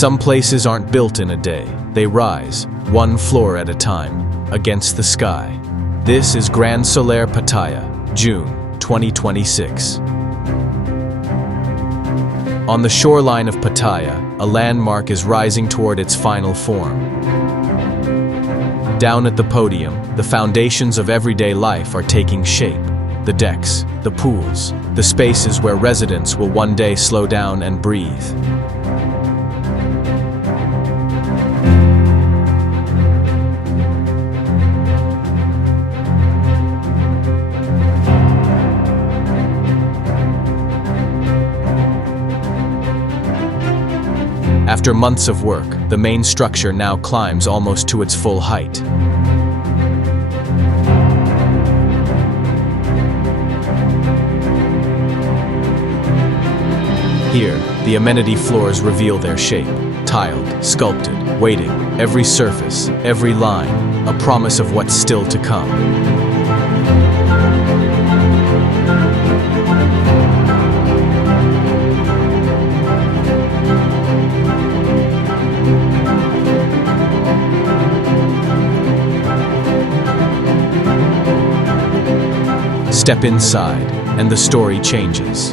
Some places aren't built in a day. They rise, one floor at a time, against the sky. This is Grand Solaire Pattaya, June 2026. On the shoreline of Pattaya, a landmark is rising toward its final form. Down at the podium, the foundations of everyday life are taking shape. The decks, the pools, the spaces where residents will one day slow down and breathe. After months of work, the main structure now climbs almost to its full height. Here, the amenity floors reveal their shape, tiled, sculpted, waiting, every surface, every line, a promise of what's still to come. Step inside, and the story changes.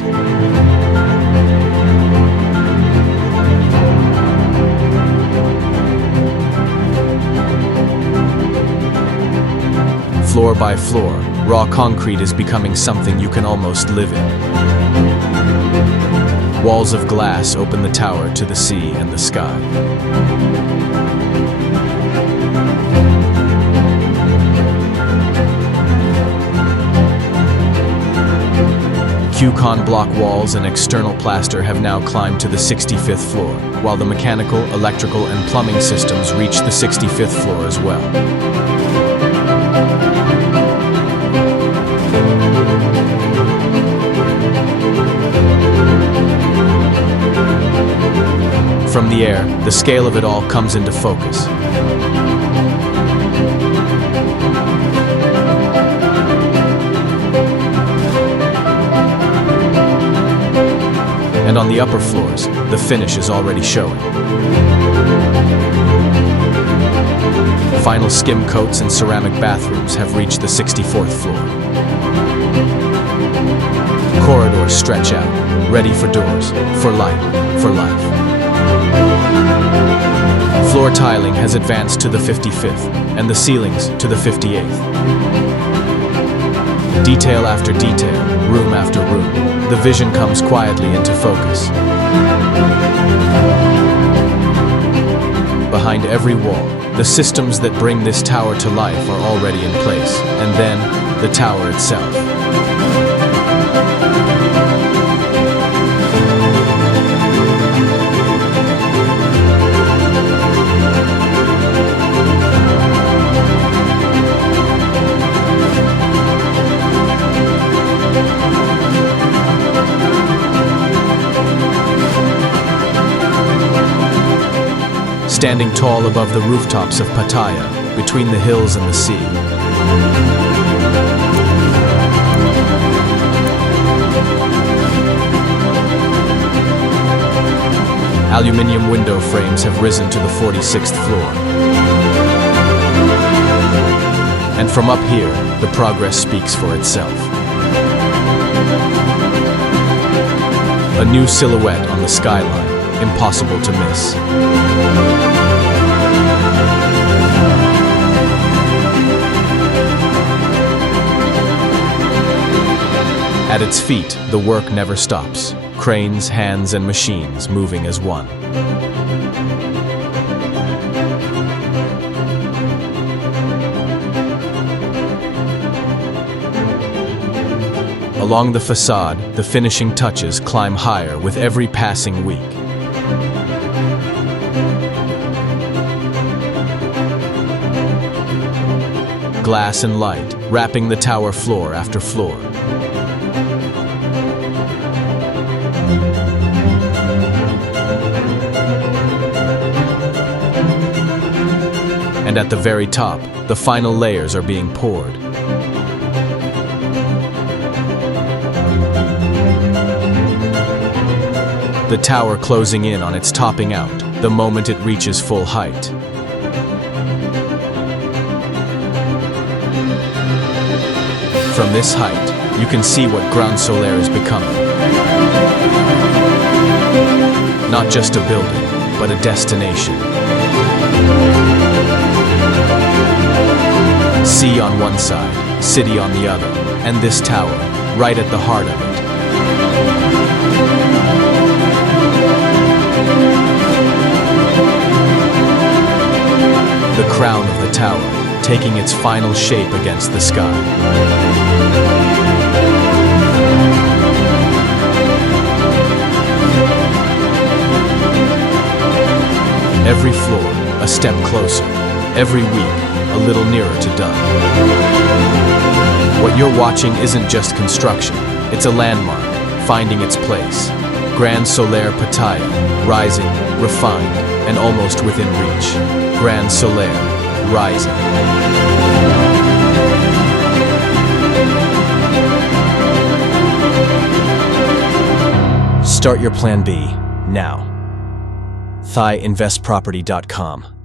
Floor by floor, raw concrete is becoming something you can almost live in. Walls of glass open the tower to the sea and the sky. Q-con block walls and external plaster have now climbed to the 65th floor, while the mechanical, electrical, and plumbing systems reach the 65th floor as well. From the air, the scale of it all comes into focus. And on the upper floors, the finish is already showing. Final skim coats and ceramic bathrooms have reached the 64th floor. Corridors stretch out, ready for doors, for light, for life. Floor tiling has advanced to the 55th, and the ceilings to the 58th. Detail after detail, room after room, the vision comes quietly into focus. Behind every wall, the systems that bring this tower to life are already in place, and then the tower itself. Standing tall above the rooftops of Pattaya, between the hills and the sea. Aluminium window frames have risen to the 46th floor. And from up here, the progress speaks for itself. A new silhouette on the skyline, impossible to miss. At its feet, the work never stops. Cranes, hands, and machines moving as one. Along the facade, the finishing touches climb higher with every passing week. Glass and light, wrapping the tower floor after floor. And at the very top, the final layers are being poured. The tower closing in on its topping out, the moment it reaches full height. From this height, you can see what Grand Solaire is becoming. Not just a building, but a destination. Sea on one side, city on the other, and this tower, right at the heart of it. The crown of the tower, taking its final shape against the sky. Every floor, a step closer. Every week, a little nearer to done. What you're watching isn't just construction. It's a landmark, finding its place. Grand Solaire Pattaya, rising, refined, and almost within reach. Grand Solaire, rising. Start your plan B, now. THAI-investproperty.com